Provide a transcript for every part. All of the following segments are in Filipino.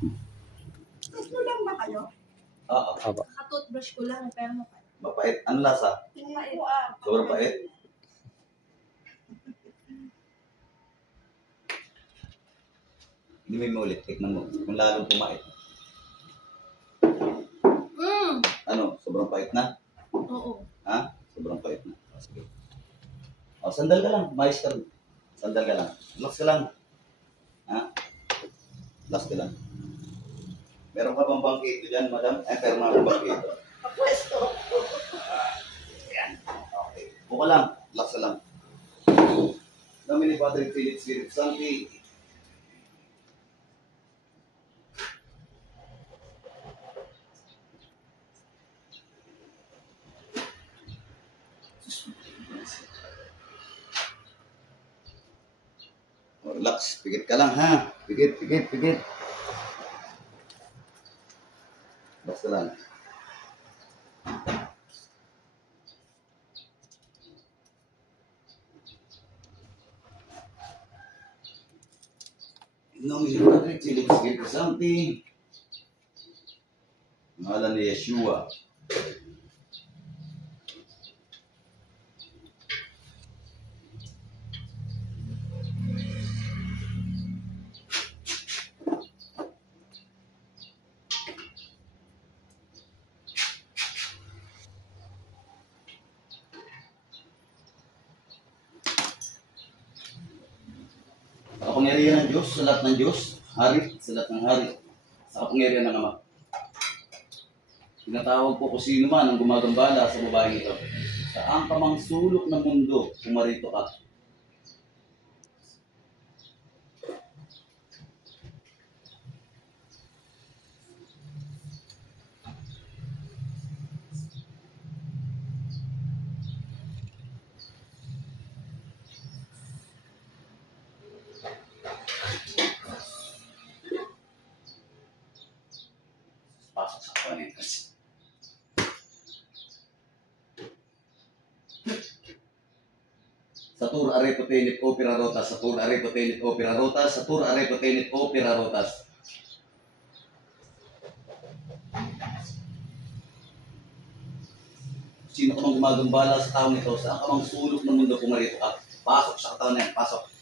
Tatlo lang ba kayo? Oo. Ka-toothbrush ko lang, pero mapait. Mapait. Ang lasa? Mapait. Sobrang pait. Inumin mo ulit. Tikman mo. Kung lalong pumait. Ano? Sobrang pait na? Oo. Ha? Sobrang pait na. Sige. O, sandal ka lang. Mais ka. Sandal ka lang. Relax ka lang. Ha? Relax ka lang. Meron ka bang bangkito dyan, madam? Pero mga bangkito. Kapwesto. Yan. Okay. Buka lang. Relax ka lang. Dami ni Padre Philip Spirit Santi. Relax. Pigit ka lang, ha? Pigit. Relax ka lang. Nome ni Padre Philip Spirit Santi. Ngalan ni Yeshua. Sa kapangyarihan ng Diyos, sa lahat ng Diyos, hari, sa lahat ng hari, sa kapangyarihan ng Ama. Tinatawag po kung sino man ang gumagambala sa babaeng ito. Saan ka mang sulok ng mundo, pumarito ka. Pasok sa kapanin kasi. Satur arepo tenit opera rotas, satur arepo tenit opera rotas, satur arepo tenit opera rotas. Sino ka mang gumagambala sa taong ito, saan ka mang sulok ng mundo pumarito ka. Pasok sa katawan na yan, pasok.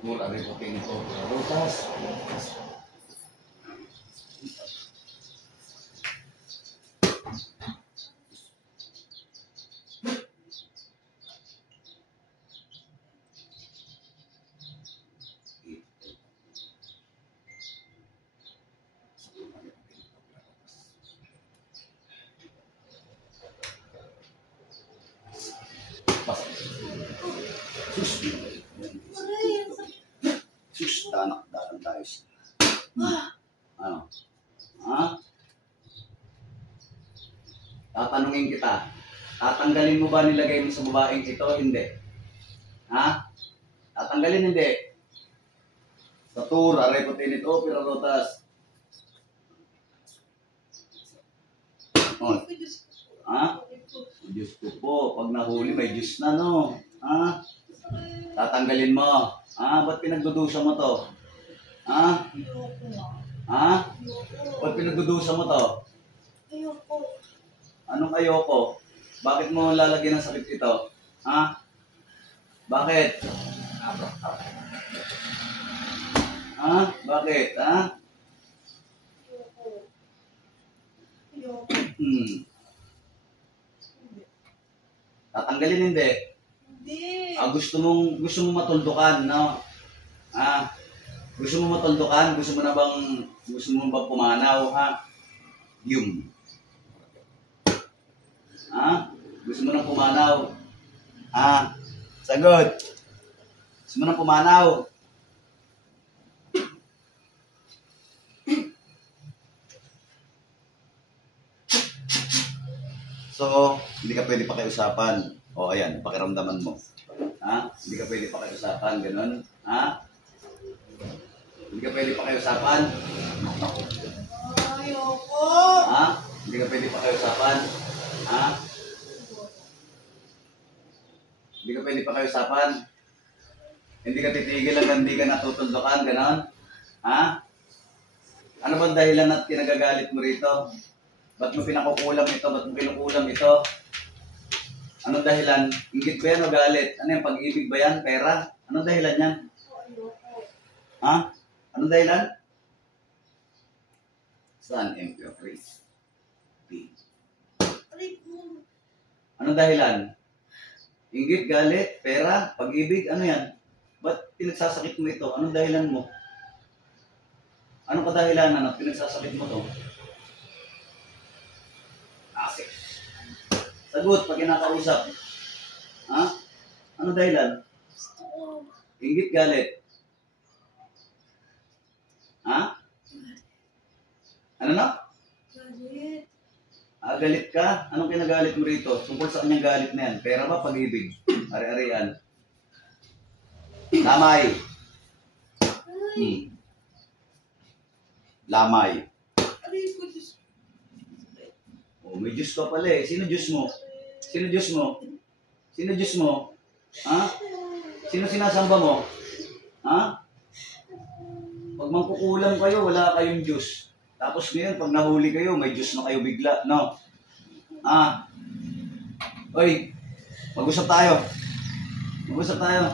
Satur arepo tenit opera rotas. Sus, danak tayo. Ano? Ha? Tatanungin kita. Tatanggalin mo ba nilagay mo sa babaeng ito? Hindi. Ha? Tatanggalin hindi. Satur, arepo tenit opera rotas. Oh. Ha? Diyos ko po, pag nahuli may Diyos na, no? Ha? Tatanggalin mo. Ha? Ba't pinagdudusa mo to? Ha? Ha? Ba't pinagdudusa mo to? Ayoko. Anong ayoko? Bakit mo lalagyan ng sakit ito? Ha? Bakit? Ha? Bakit? Ha? Ayoko. Tatanggalin hindi. Hindi. Gusto mong matuldukan, no? Gusto mo matuldukan? Gusto mo bang pumanaw, ha? Yung. Ha? Gusto mo nang pumanaw? Ha? Sagot. Gusto mo nang pumanaw? So, hindi ka pwede pakiusapan. O, ayan, pakiramdaman mo. Ha? Hindi ka pwede pakiusapan, ganun. Ha? Hindi ka pwede pakiusapan? Ayoko. Ha? Hindi ka pwede pakiusapan? Ha? Hindi ka pwede pakiusapan? Hindi ka titigil hanggang hindi ka natutuldukan, ganon? Ha? Ano bang dahilan at kinagagalit mo rito? Ba't mo pinakukulam ito? Ba't mo kinukulam ito? Anong dahilan? Inggit ba yan o galit? Ano yan? Pag-ibig ba yan? Pera? Anong dahilan yan? Ayoko. Ha? Anong dahilan? Saan? MP3. P. Aray ko. Anong dahilan? Inggit, galit, pera, pag-ibig, ano yan? Ba't pinagsasakit mo ito? Anong dahilan mo? Anong kadahilanan at pinagsasakit mo to? Asik. Sagot pag kinakausap. Ha? Anong dahilan? Gusto ko. Inggit, galit. Ha? Ano na? Galit. Galit ka? Anong kinagalit mo rito? Tungkol sa kanyang galit na yan. Pera ba? Pag-ibig? Ari-arian. Lamay. Lamay. Aray ko, Diyos ko. Oh, may Diyos ka pala eh. Sino Diyos mo? Sino Diyos mo? Sino Diyos mo? Ha? Sino sinasamba mo? Ha? Pag mangkukulam kayo, wala kayong Diyos. Tapos ngayon, pag nahuli kayo, may Diyos na kayo bigla. No? Ha? Oy, mag-usap tayo. Mag-usap tayo.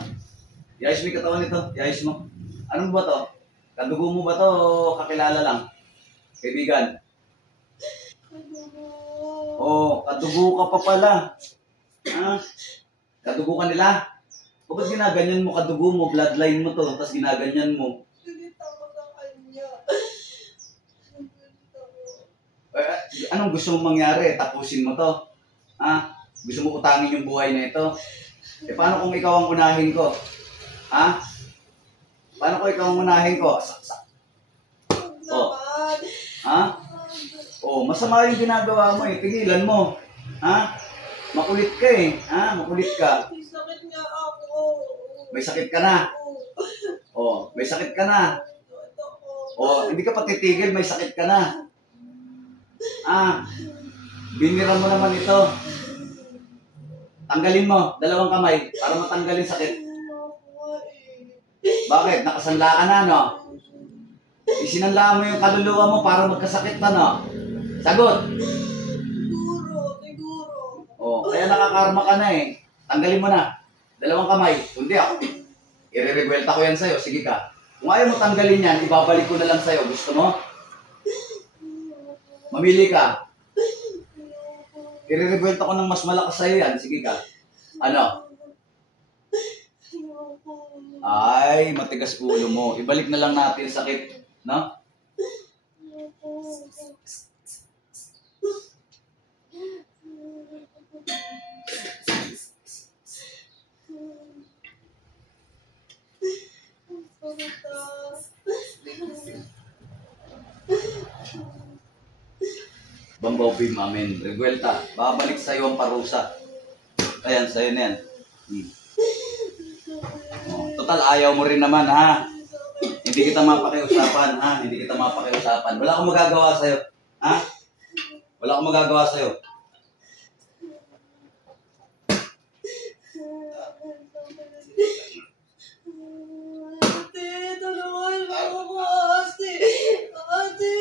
Iayos mo yung katawan nito. Iayos mo. Anong ba to? Kadugo mo ba to o kakilala lang? Kaibigan? Oh, kadugo ka pa pala. Ha? Kadugo ka nila? O ba't ginaganyan mo kadugo mo, bloodline mo to, tapos ginaganyan mo? Galit ako sa kanya. Anong gusto mong mangyari? Tapusin mo to? Ha? Gusto mo utangin yung buhay na ito? Eh paano kung ikaw ang unahin ko? Ha? Paano kung ikaw ang unahin ko? Oh. Ha? Oh, masama yung ginagawa mo eh. Tigilan mo. Ha? Makulit ka eh. Ha? Makulit ka. May sakit nga ako. May sakit ka na. Oh, may sakit ka na. Oh, hindi ka pa titigil, may sakit ka na. Binira mo naman ito. Tanggalin mo, 2 kamay, para matanggalin sakit. Bakit? Nakasanla ka na, no? Isinanla mo yung kaluluwa mo para magkasakit na, no? Sagot! Siguro. Oh, kaya nakakarma ka na eh. Tanggalin mo na. 2 kamay. Kundi ako. Irerebuelta ko yan sa'yo. Sige ka. Kung ayaw mo tanggalin yan, ibabalik ko na lang sa'yo. Gusto mo? Mamili ka. Irerebuelta ko ng mas malakas sa'yo yan. Sige ka. Ano? Ay, matigas ulo mo. Ibalik na lang natin sakit. No? Bambaw beam, amen. Revuelta. Babalik sa'yo ang parusa. Ayan, sa'yo na yan. Oh, total, ayaw mo rin naman, ha? Hindi kita mapakiusapan, ha? Hindi kita mapakiusapan. Wala akong magagawa sa'yo. Ha? Wala akong magagawa sa'yo. Ate, tulungan mo ako, ate. Ate,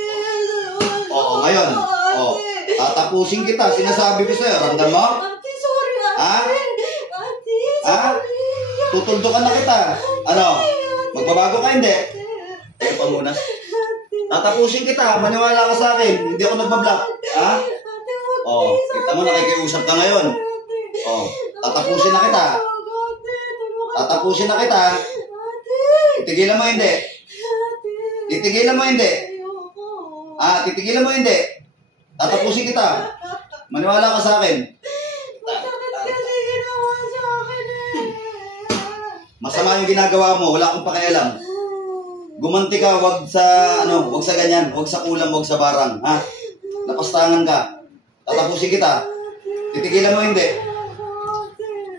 tulungan mo. Oo, ngayon. Oh, tatapusin kita. Sinasabi ko sa'yo. Ramdam mo? Ate, sorry, ate. Ha? Ate, Ha? sorry. Tutuldukan na kita. Ano? Magbabago ka, hindi? Teka pa muna. Tatapusin kita. Maniwala ka sa akin. Hindi ako nagbablock. Ha? Oh, kita mo, nakikiusap ka ngayon. Oh, tatapusin na kita. Tatapusin na kita. Titigilan mo hindi. Titigilan mo hindi. Titigilan mo hindi. Tatapusin kita. Maniwala ka sa akin. Masakit kasi ginawa sa akin eh. Masama yung ginagawa mo. Wala akong pakialam. Gumanti ka, wag sa wag sa ganyan, wag sa kulam, wag sa barang, ha? Napastangan ka. Tatapusin kita. Titigilan mo hindi.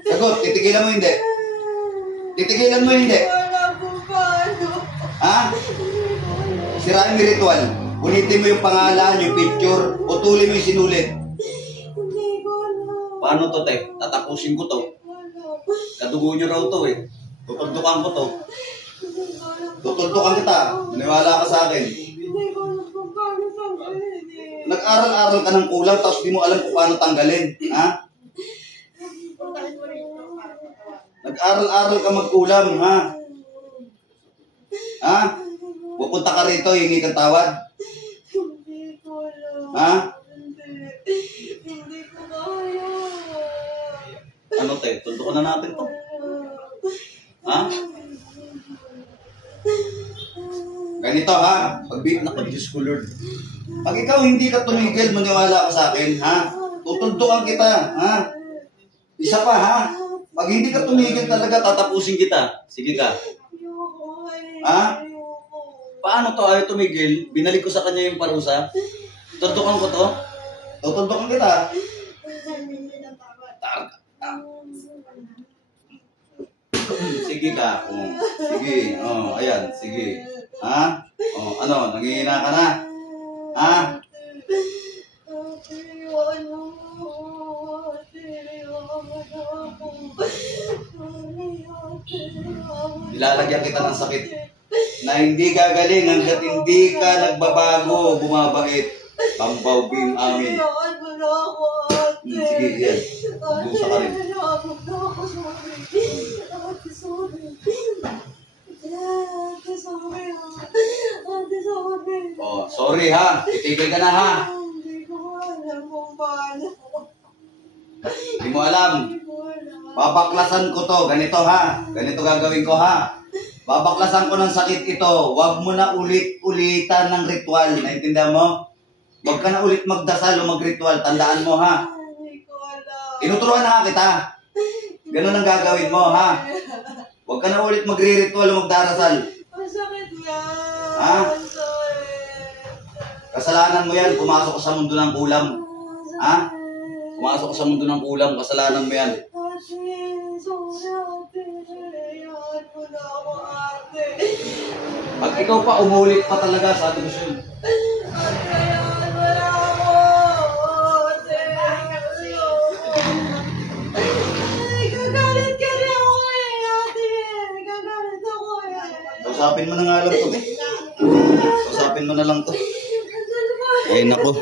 Sagot, titigilan mo hindi. Titigilan mo hindi. Wala po paano. Ha? Sirain mo yung ritual. Unitin mo yung pangalan, yung picture, putulin mo yung sinulit. Hindi ko alam. Paano to, te? Tatapusin ko to. Kadugo nyo raw to eh. Tutuldukan ko to. Tutuldukan kita. Maniwala ka sa akin. Hindi ko alam kung paano tanggalin eh. Nag-aral-aral ka ng kulang tapos di mo alam kung paano tanggalin. Ha? Nag-aral-aral ka magkulam, ha? Ha? Pupunta ka rito, hingi kang tawad. Hindi ko alam. Ha? Hindi ko kaya. Ano, te? Tuldukan na natin to. Ha? Ganito, ha? Naku, Diyos ko, Lord. Pag ikaw hindi ka tumigil, maniwala ka sa akin, ha? Tutuldukan kita, ha? Isa pa, ha? Pag hindi ka tumigil talaga, tatapusin kita. Sige ka. Ayoko eh. Ha? Ayoko. Paano to ayaw tumigil? Binalik ko sa kanya yung parusa. Tuldukan ko to. Tutuldukan kita. Sige ka. Oh. Sige. Oh, ayan. Sige. Ha? Oh, ano? Nanghihina ka na? Ha? Ilalagyan kita ng sakit na hindi gagaling hanggat hindi ka nagbabago, bumabait. Pambawbing amin. Sige, yan. Busa ka rin. Oh, sorry ha. Itigil ka na ha. Hindi ko alam kung paano. Hindi mo alam. Babaklasan ko to. Ganito ha. Ganito gagawin ko ha. Babaklasan ko ng sakit ito. Huwag mo na ulit-ulitan ng ritual. Naintindihan mo? Huwag ka na ulit magdasal o magritual. Tandaan mo ha. Hindi ko alam. Tinuturuan na kita. Ganun ang gagawin mo ha. Huwag ka na ulit magre-ritual o magdarasal. Ang sakit yan. Ha? Ang sakit. Kasalanan mo yan. Pumasok ka sa mundo ng kulam. Ha? Pumasok ka sa mundo ng kulam. Kasalanan mo yan. Ate, sorry ate. Hayaan mo na ako ate. Pag ikaw pa umulit pa talaga sa ating gusto. Ate, hayaan mo na ako. Ate, ay, gagalit ka rin ako eh, ate. Gagalit ako eh. Kausapin mo na nga lang to. Kausapin mo na lang to. Ay, nako.